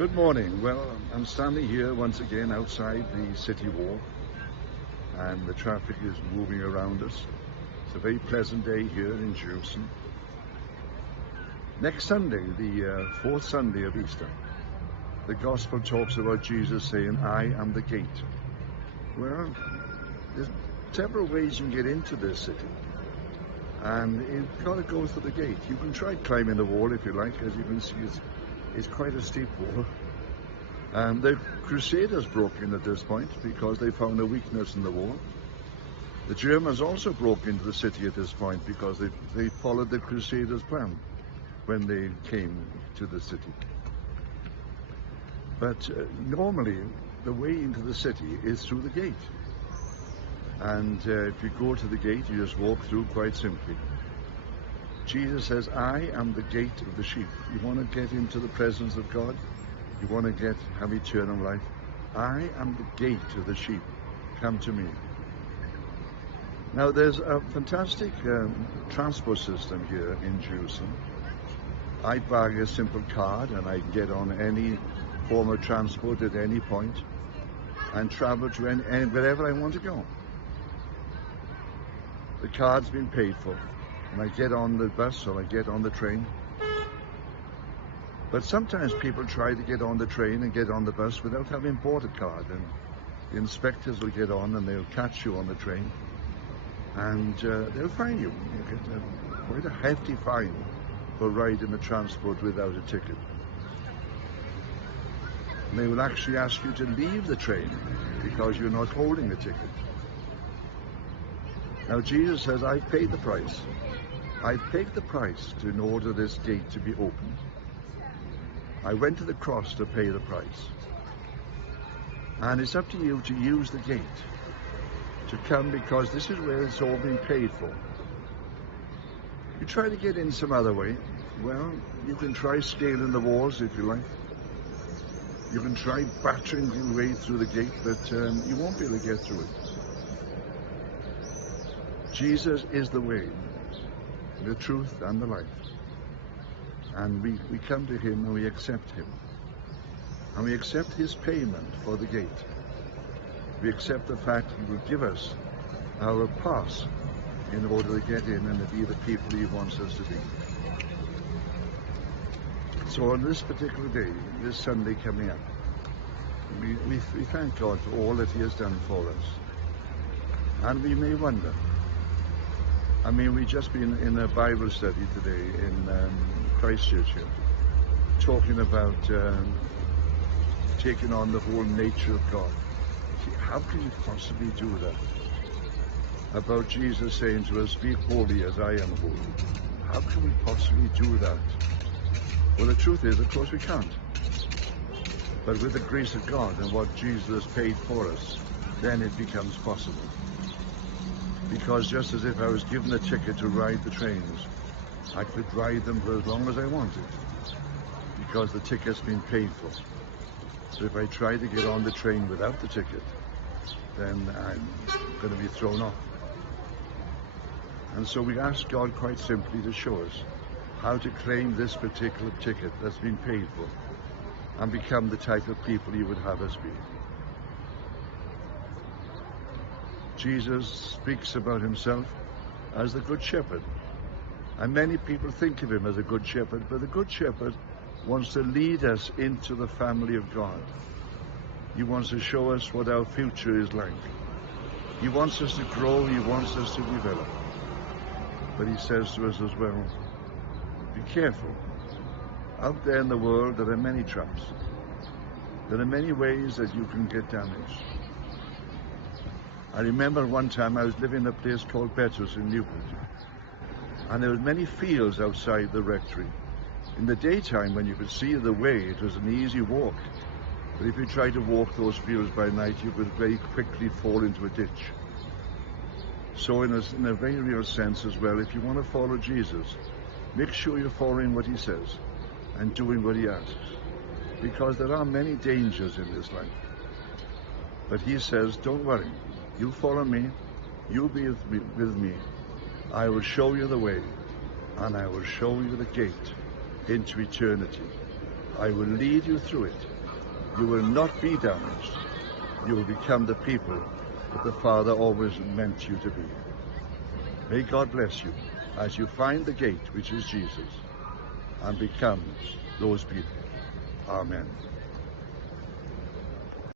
Good morning. Well, I'm standing here once again outside the city wall, and the traffic is moving around us. It's a very pleasant day here in Jerusalem. Next Sunday, the fourth Sunday of Easter, the Gospel talks about Jesus saying, "I am the gate." Well, there's several ways you can get into this city, and you've got to go through the gate. You can try climbing the wall if you like. As you can see, it's quite a steep wall. The Crusaders broke in at this point because they found a weakness in the wall. The Germans also broke into the city at this point because they followed the Crusaders' plan when they came to the city. But normally the way into the city is through the gate. And if you go to the gate, you just walk through quite simply. Jesus says, "I am the gate of the sheep." You want to get into the presence of God? You want to have eternal life? I am the gate of the sheep. Come to me. Now there's a fantastic transport system here in Jerusalem. I buy a simple card and I can get on any form of transport at any point and travel to wherever I want to go. The card's been paid for, and I get on the bus or I get on the train. But sometimes people try to get on the train and get on the bus without having bought a card, and the inspectors will get on and they'll catch you on the train, and they'll fine you. You get quite a hefty fine for riding the transport without a ticket. And they will actually ask you to leave the train because you're not holding a ticket. Now Jesus says, "I've paid the price. I've paid the price in order this gate to be opened. I went to the cross to pay the price. And it's up to you to use the gate, to come, because this is where it's all been paid for. You try to get in some other way, well, you can try scaling the walls if you like. You can try battering your way through the gate, but you won't be able to get through it. Jesus is the way, the truth, and the life. And we come to him and we accept him. And we accept his payment for the gate. We accept the fact he will give us our pass in order to get in and to be the people he wants us to be. So on this particular day, this Sunday coming up, we thank God for all that he has done for us. And we may wonder, we've just been in a Bible study today in Christchurch here, talking about taking on the whole nature of God. How can you possibly do that? About Jesus saying to us, "Be holy as I am holy." How can we possibly do that? Well, the truth is, of course we can't. But with the grace of God and what Jesus has paid for us, then it becomes possible. Because just as if I was given a ticket to ride the trains, I could ride them for as long as I wanted, because the ticket's been paid for. So if I try to get on the train without the ticket, then I'm going to be thrown off. And so we ask God quite simply to show us how to claim this particular ticket that's been paid for and become the type of people he would have us be. Jesus speaks about himself as the Good Shepherd. And many people think of him as a good shepherd, but the Good Shepherd wants to lead us into the family of God. He wants to show us what our future is like. He wants us to grow, he wants us to develop. But he says to us as well, be careful. Out there in the world there are many traps. There are many ways that you can get damaged. I remember one time I was living in a place called Bettus in Newport, and there were many fields outside the rectory. In the daytime, when you could see the way, it was an easy walk. But if you tried to walk those fields by night, you would very quickly fall into a ditch. So in a very real sense as well, if you want to follow Jesus, make sure you're following what he says and doing what he asks. Because there are many dangers in this life. But he says, don't worry. You follow me, you be with me. I will show you the way, and I will show you the gate into eternity. I will lead you through it. You will not be damaged. You will become the people that the Father always meant you to be. May God bless you as you find the gate, which is Jesus, and become those people. Amen.